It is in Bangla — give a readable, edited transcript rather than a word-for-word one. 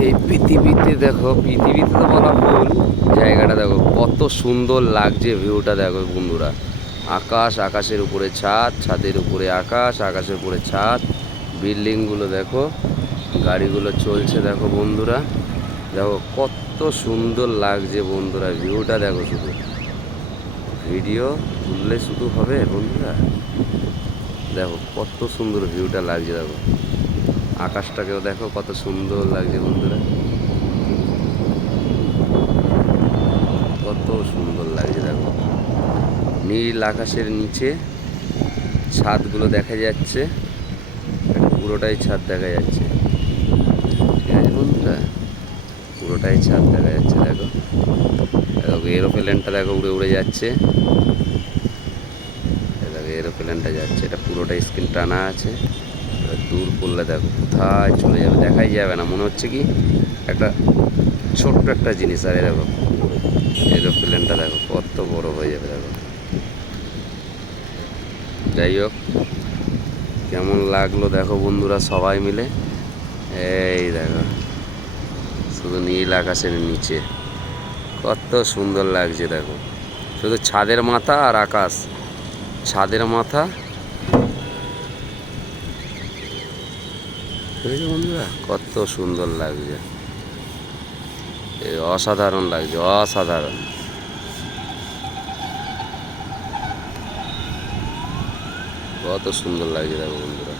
এই পৃথিবীতে দেখো, পৃথিবীতে তো বলা ভুল, জায়গাটা দেখো কত সুন্দর লাগছে, ভিউটা দেখো বন্ধুরা। আকাশ, আকাশের উপরে ছাদ, ছাদের উপরে আকাশ, আকাশের উপরে ছাদ, বিল্ডিংগুলো দেখো, গাড়িগুলো চলছে দেখো বন্ধুরা। দেখো কত সুন্দর লাগছে বন্ধুরা, ভিউটা দেখো। শুধু ভিডিও তুললে শুধু হবে বন্ধুরা, দেখো কত সুন্দর ভিউটা লাগছে। দেখো আকাশটাকেও দেখো কত সুন্দর লাগছে বন্ধুরা, কত সুন্দর লাগছে। দেখো নীল আকাশের নিচে ছাদগুলো দেখা যাচ্ছে, পুরোটাই ছাদ দেখা যাচ্ছে। ঠিক আছে বন্ধুরা, পুরোটাই ছাদ দেখা যাচ্ছে। দেখো দেখো এরোপ্লেনটা দেখো উড়ে উড়ে যাচ্ছে। দেখো এরোপ্লেনটা যাচ্ছে, এটা পুরোটাই স্ক্রিন টানা আছে। দূর করলে দেখো কোথায় চলে যাবে, দেখাই যাবে না, মনে হচ্ছে কি একটা ছোট্ট একটা জিনিস। আর দেখো এরোপ্লেনটা দেখো কত বড় হয়ে যাবে। দেখো যাই হোক, কেমন লাগলো দেখো বন্ধুরা সবাই মিলে। এই দেখো শুধু নীল আকাশের নিচে কত সুন্দর লাগছে। দেখো শুধু ছাদের মাথা আর আকাশ, ছাদের মাথা। বন্ধুরা কত সুন্দর লাগছে, অসাধারণ লাগছে, অসাধারণ। কত সুন্দর লাগছে দেখো বন্ধুরা।